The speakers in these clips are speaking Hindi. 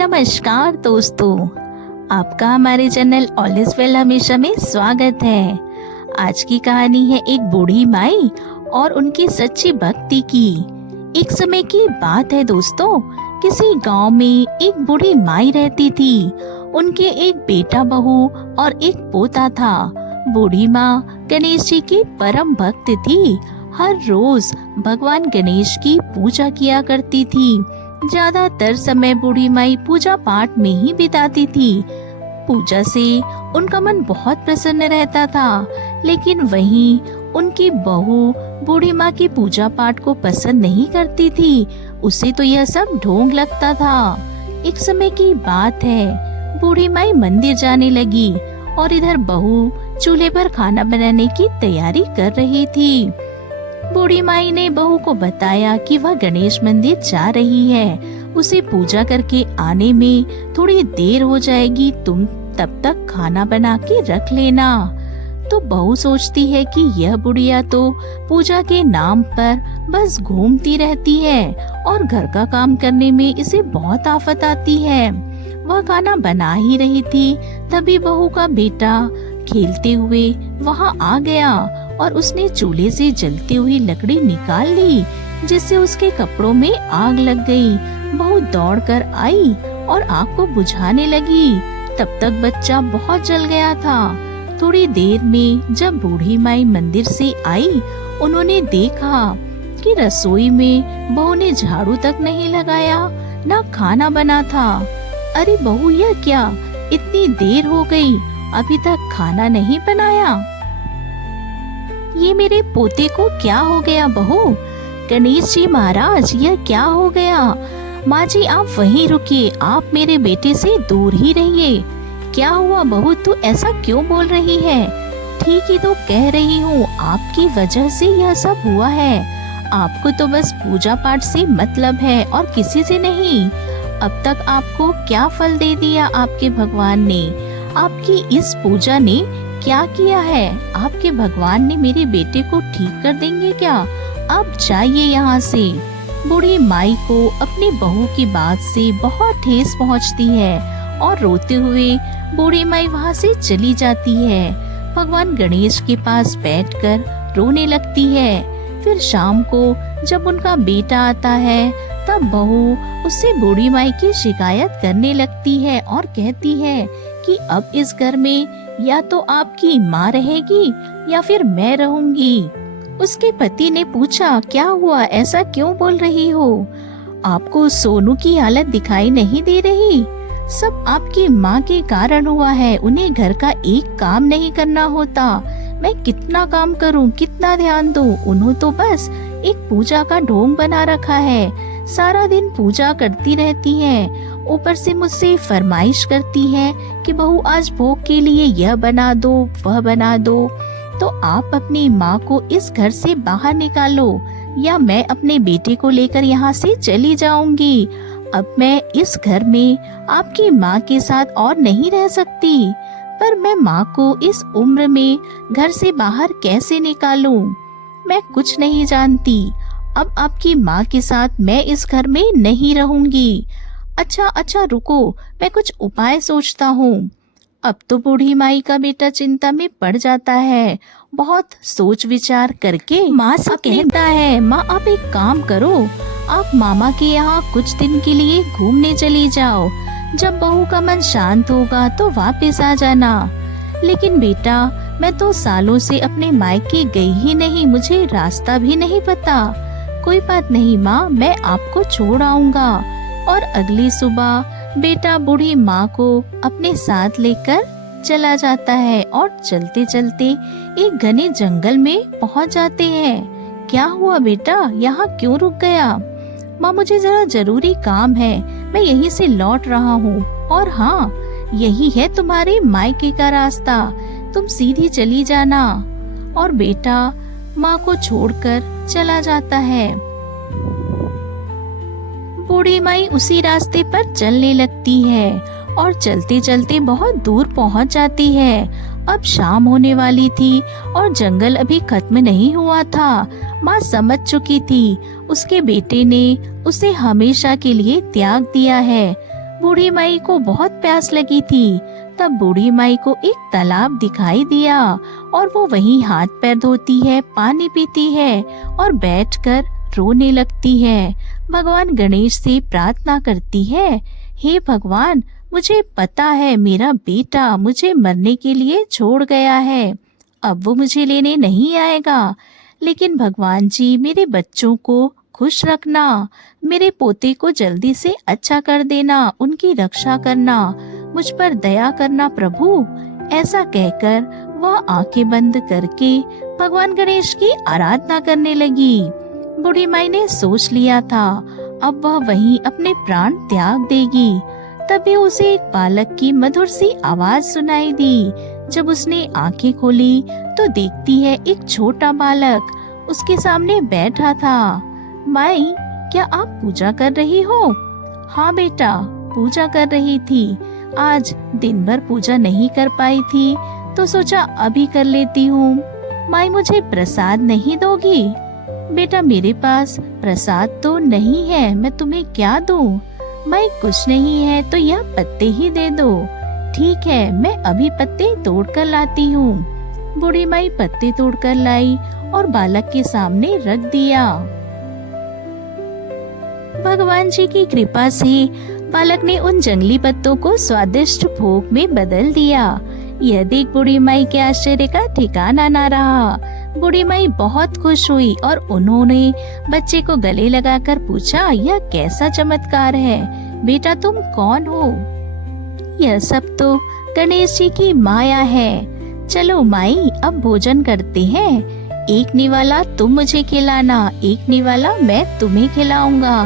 नमस्कार दोस्तों, आपका हमारे चैनल ऑल इज वेल हमेशा में स्वागत है। आज की कहानी है एक बूढ़ी माई और उनकी सच्ची भक्ति की। एक समय की बात है दोस्तों, किसी गांव में एक बूढ़ी माई रहती थी। उनके एक बेटा बहू और एक पोता था। बूढ़ी माँ गणेश जी की परम भक्त थी। हर रोज भगवान गणेश की पूजा किया करती थी। ज्यादातर समय बूढ़ी माई पूजा पाठ में ही बिताती थी। पूजा से उनका मन बहुत प्रसन्न रहता था, लेकिन वहीं उनकी बहू बूढ़ी माँ की पूजा पाठ को पसंद नहीं करती थी। उसे तो यह सब ढोंग लगता था। एक समय की बात है, बूढ़ी माई मंदिर जाने लगी और इधर बहू चूल्हे पर खाना बनाने की तैयारी कर रही थी। बूढ़ी माई ने बहू को बताया कि वह गणेश मंदिर जा रही है, उसे पूजा करके आने में थोड़ी देर हो जाएगी, तुम तब तक खाना बना के रख लेना। तो बहू सोचती है कि यह बुढ़िया तो पूजा के नाम पर बस घूमती रहती है और घर का काम करने में इसे बहुत आफत आती है। वह खाना बना ही रही थी, तभी बहू का बेटा खेलते हुए वहाँ आ गया और उसने चूल्हे से जलती हुई लकड़ी निकाल ली, जिससे उसके कपड़ों में आग लग गई। बहू दौड़कर आई और आग को बुझाने लगी। तब तक बच्चा बहुत जल गया था। थोड़ी देर में जब बूढ़ी माई मंदिर से आई, उन्होंने देखा कि रसोई में बहू ने झाड़ू तक नहीं लगाया, ना खाना बना था। अरे बहू, यह क्या, इतनी देर हो गई, अभी तक खाना नहीं बनाया? ये मेरे पोते को क्या हो गया बहू? गणेश जी महाराज, यह क्या हो गया? माँ जी, आप वहीं रुकिए, आप मेरे बेटे से दूर ही रहिए। क्या हुआ बहू, तू ऐसा क्यों बोल रही है? ठीक ही तो कह रही हूँ, आपकी वजह से यह सब हुआ है। आपको तो बस पूजा पाठ से मतलब है और किसी से नहीं। अब तक आपको क्या फल दे दिया आपके भगवान ने? आपकी इस पूजा ने क्या किया है? आपके भगवान ने मेरे बेटे को ठीक कर देंगे क्या? अब जाइए यहाँ से। बूढ़ी माई को अपनी बहू की बात से बहुत ठेस पहुँचती है और रोते हुए बूढ़ी माई वहाँ से चली जाती है। भगवान गणेश के पास बैठकर रोने लगती है। फिर शाम को जब उनका बेटा आता है, तब बहू उससे बूढ़ी माई की शिकायत करने लगती है और कहती है कि अब इस घर में या तो आपकी माँ रहेगी या फिर मैं रहूंगी। उसके पति ने पूछा, क्या हुआ, ऐसा क्यों बोल रही हो? आपको सोनू की हालत दिखाई नहीं दे रही? सब आपकी माँ के कारण हुआ है। उन्हें घर का एक काम नहीं करना होता। मैं कितना काम करूं, कितना ध्यान दूं? उन्होंने तो बस एक पूजा का ढोंग बना रखा है। सारा दिन पूजा करती रहती हैं। ऊपर से मुझसे फरमाइश करती है कि बहू आज भोग के लिए यह बना दो, वह बना दो। तो आप अपनी माँ को इस घर से बाहर निकालो या मैं अपने बेटे को लेकर यहाँ से चली जाऊंगी। अब मैं इस घर में आपकी माँ के साथ और नहीं रह सकती। पर मैं माँ को इस उम्र में घर से बाहर कैसे निकालूं? मैं कुछ नहीं जानती। अब आपकी माँ के साथ मैं इस घर में नहीं रहूंगी। अच्छा रुको, मैं कुछ उपाय सोचता हूँ। अब तो बूढ़ी माई का बेटा चिंता में पड़ जाता है। बहुत सोच विचार करके माँ से कहता है, माँ आप एक काम करो, आप मामा के यहाँ कुछ दिन के लिए घूमने चली जाओ। जब बहू का मन शांत होगा तो वापस आ जाना। लेकिन बेटा, मैं तो सालों से अपने मायके गई ही नहीं, मुझे रास्ता भी नहीं पता। कोई बात नहीं माँ, मैं आपको छोड़ आऊंगा। और अगली सुबह बेटा बूढ़ी माँ को अपने साथ लेकर चला जाता है और चलते चलते एक घने जंगल में पहुँच जाते हैं। क्या हुआ बेटा, यहाँ क्यों रुक गया? माँ, मुझे जरा जरूरी काम है, मैं यहीं से लौट रहा हूँ। और हाँ, यही है तुम्हारे मायके का रास्ता, तुम सीधी चली जाना। और बेटा माँ को छोड़कर चला जाता है। बूढ़ी माई उसी रास्ते पर चलने लगती है और चलते चलते बहुत दूर पहुंच जाती है। अब शाम होने वाली थी और जंगल अभी खत्म नहीं हुआ था। माँ समझ चुकी थी उसके बेटे ने उसे हमेशा के लिए त्याग दिया है। बूढ़ी माई को बहुत प्यास लगी थी। तब बूढ़ी माई को एक तालाब दिखाई दिया और वो वहीं हाथ पैर धोती है, पानी पीती है और बैठकर रोने लगती है। भगवान गणेश से प्रार्थना करती है, हे भगवान, मुझे पता है मेरा बेटा मुझे मरने के लिए छोड़ गया है, अब वो मुझे लेने नहीं आएगा, लेकिन भगवान जी मेरे बच्चों को खुश रखना, मेरे पोते को जल्दी से अच्छा कर देना, उनकी रक्षा करना, मुझ पर दया करना प्रभु। ऐसा कहकर वह आंखें बंद करके भगवान गणेश की आराधना करने लगी। बूढ़ी माई ने सोच लिया था अब वह वहीं अपने प्राण त्याग देगी। तभी उसे एक बालक की मधुर सी आवाज सुनाई दी। जब उसने आंखें खोली तो देखती है एक छोटा बालक उसके सामने बैठा था। माई, क्या आप पूजा कर रही हो? हाँ बेटा, पूजा कर रही थी। आज दिन भर पूजा नहीं कर पाई थी तो सोचा अभी कर लेती हूँ। माई, मुझे प्रसाद नहीं दोगी? बेटा, मेरे पास प्रसाद तो नहीं है, मैं तुम्हें क्या दूँ? माई, कुछ नहीं है तो यह पत्ते ही दे दो। ठीक है, मैं अभी पत्ते तोड़ कर लाती हूँ। बूढ़ी माई पत्ते तोड़ कर लाई और बालक के सामने रख दिया। भगवान जी की कृपा से बालक ने उन जंगली पत्तों को स्वादिष्ट भोग में बदल दिया। यह देख बूढ़ी माई के आश्चर्य का ठिकाना न रहा। बूढ़ी माई बहुत खुश हुई और उन्होंने बच्चे को गले लगाकर पूछा, यह कैसा चमत्कार है? बेटा, तुम कौन हो? यह सब तो गणेश जी की माया है। चलो माई, अब भोजन करते हैं। एक निवाला तुम मुझे खिलाना, एक निवाला मैं तुम्हें खिलाऊंगा।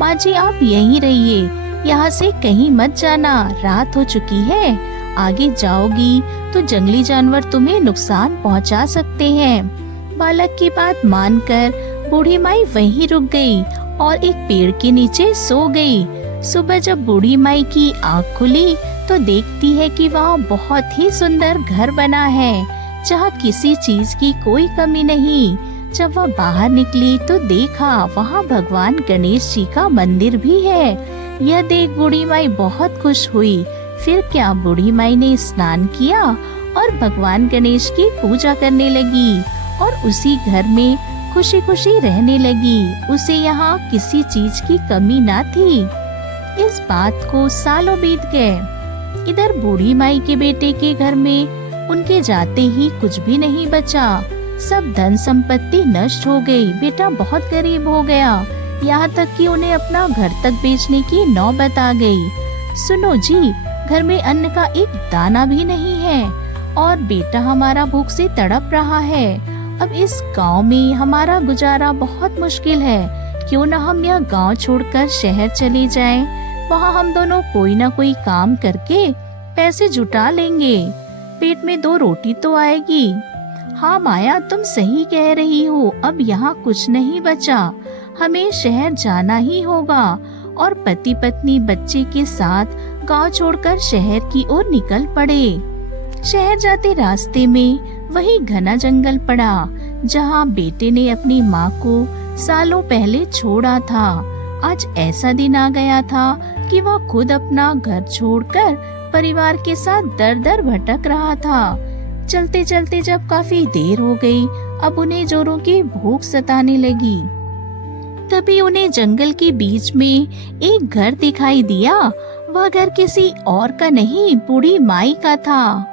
माँ जी, आप यहीं रहिए, यहाँ से कहीं मत जाना, रात हो चुकी है। आगे जाओगी तो जंगली जानवर तुम्हें नुकसान पहुँचा सकते हैं। बालक की बात मानकर बूढ़ी माई वहीं रुक गई और एक पेड़ के नीचे सो गई। सुबह जब बूढ़ी माई की आँख खुली तो देखती है कि वहाँ बहुत ही सुंदर घर बना है, जहाँ किसी चीज की कोई कमी नहीं। जब वह बाहर निकली तो देखा वहाँ भगवान गणेश जी का मंदिर भी है। यह देख बूढ़ी माई बहुत खुश हुई। फिर क्या, बूढ़ी माई ने स्नान किया और भगवान गणेश की पूजा करने लगी और उसी घर में खुशी खुशी रहने लगी। उसे यहाँ किसी चीज की कमी ना थी। इस बात को सालों बीत गए। इधर बूढ़ी माई के बेटे के घर में उनके जाते ही कुछ भी नहीं बचा। सब धन संपत्ति नष्ट हो गई। बेटा बहुत गरीब हो गया, यहाँ तक कि उन्हें अपना घर तक बेचने की नौबत आ गई। सुनो जी, घर में अन्न का एक दाना भी नहीं है और बेटा हमारा भूख से तड़प रहा है। अब इस गांव में हमारा गुजारा बहुत मुश्किल है। क्यों न हम यह गांव छोड़कर शहर चले जाएं? वहाँ हम दोनों कोई न कोई काम करके पैसे जुटा लेंगे, पेट में 2 रोटी तो आएगी। हाँ माया, तुम सही कह रही हो। अब यहाँ कुछ नहीं बचा, हमें शहर जाना ही होगा। और पति पत्नी बच्चे के साथ गांव छोड़कर शहर की ओर निकल पड़े। शहर जाते रास्ते में वही घना जंगल पड़ा, जहाँ बेटे ने अपनी माँ को सालों पहले छोड़ा था। आज ऐसा दिन आ गया था कि वह खुद अपना घर छोड़कर परिवार के साथ दर दर भटक रहा था। चलते चलते जब काफी देर हो गई, अब उन्हें जोरों की भूख सताने लगी। तभी उन्हें जंगल के बीच में एक घर दिखाई दिया। वह घर किसी और का नहीं, बूढ़ी माई का था।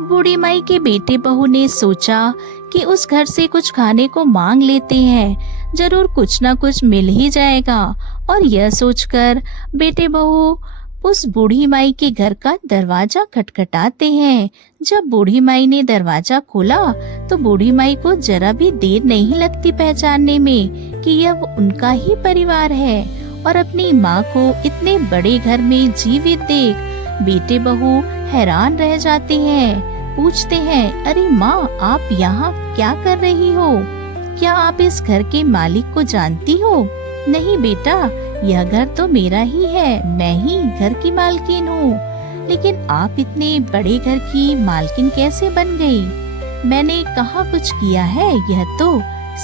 बूढ़ी माई के बेटे बहू ने सोचा कि उस घर से कुछ खाने को मांग लेते हैं, जरूर कुछ न कुछ मिल ही जाएगा। और यह सोचकर बेटे बहू उस बूढ़ी माई के घर का दरवाजा खटखटाते हैं। जब बूढ़ी माई ने दरवाजा खोला तो बूढ़ी माई को जरा भी देर नहीं लगती पहचानने में कि यह उनका ही परिवार है। और अपनी माँ को इतने बड़े घर में जीवित देख बेटे बहू हैरान रह जाते हैं। पूछते हैं, अरे माँ, आप यहाँ क्या कर रही हो? क्या आप इस घर के मालिक को जानती हो? नहीं बेटा, यह घर तो मेरा ही है, मैं ही घर की मालकिन हूँ। लेकिन आप इतने बड़े घर की मालकिन कैसे बन गई? मैंने कहाँ कुछ किया है, यह तो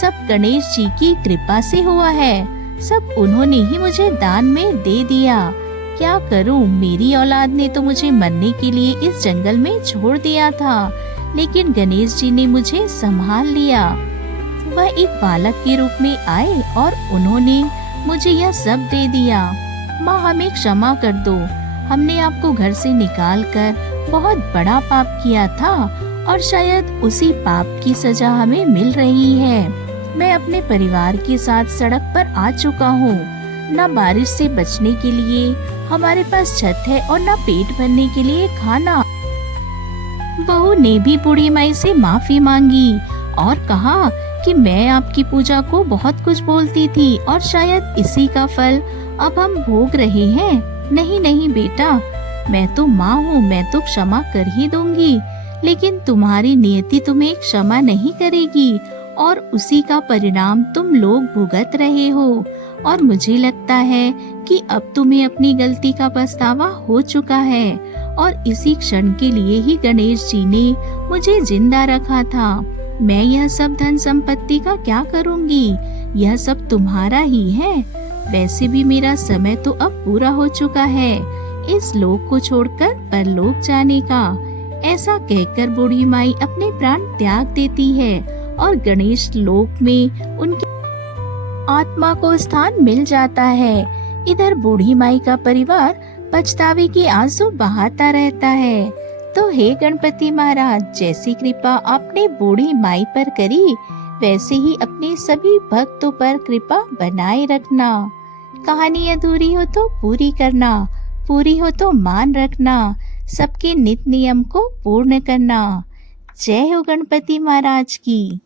सब गणेश जी की कृपा से हुआ है। सब उन्होंने ही मुझे दान में दे दिया। क्या करूं, मेरी औलाद ने तो मुझे मरने के लिए इस जंगल में छोड़ दिया था, लेकिन गणेश जी ने मुझे संभाल लिया। वह एक बालक के रूप में आए और उन्होंने मुझे यह सब दे दिया। माँ, हमें क्षमा कर दो, हमने आपको घर से निकाल कर बहुत बड़ा पाप किया था और शायद उसी पाप की सजा हमें मिल रही है। मैं अपने परिवार के साथ सड़क पर आ चुका हूँ। न बारिश से बचने के लिए हमारे पास छत है और न पेट भरने के लिए खाना। बहू ने भी बूढ़ी माई से माफी मांगी और कहा कि मैं आपकी पूजा को बहुत कुछ बोलती थी और शायद इसी का फल अब हम भोग रहे हैं। नहीं नहीं बेटा, मैं तो माँ हूँ, मैं तो क्षमा कर ही दूंगी, लेकिन तुम्हारी नियति तुम्हें क्षमा नहीं करेगी और उसी का परिणाम तुम लोग भुगत रहे हो। और मुझे लगता है कि अब तुम्हें अपनी गलती का पछतावा हो चुका है और इसी क्षण के लिए ही गणेश जी ने मुझे जिंदा रखा था। मैं यह सब धन संपत्ति का क्या करूंगी, यह सब तुम्हारा ही है। वैसे भी मेरा समय तो अब पूरा हो चुका है इस लोक को छोड़कर परलोक जाने का। ऐसा कहकर बूढ़ी माई अपने प्राण त्याग देती है और गणेश लोक में उनकी आत्मा को स्थान मिल जाता है। इधर बूढ़ी माई का परिवार पछतावे के आंसू बहाता रहता है। तो हे गणपति महाराज, जैसी कृपा आपने बूढ़ी माई पर करी, वैसे ही अपने सभी भक्तों पर कृपा बनाए रखना। कहानी अधूरी हो तो पूरी करना, पूरी हो तो मान रखना, सबके नित नियम को पूर्ण करना। जय हो गणपति महाराज की।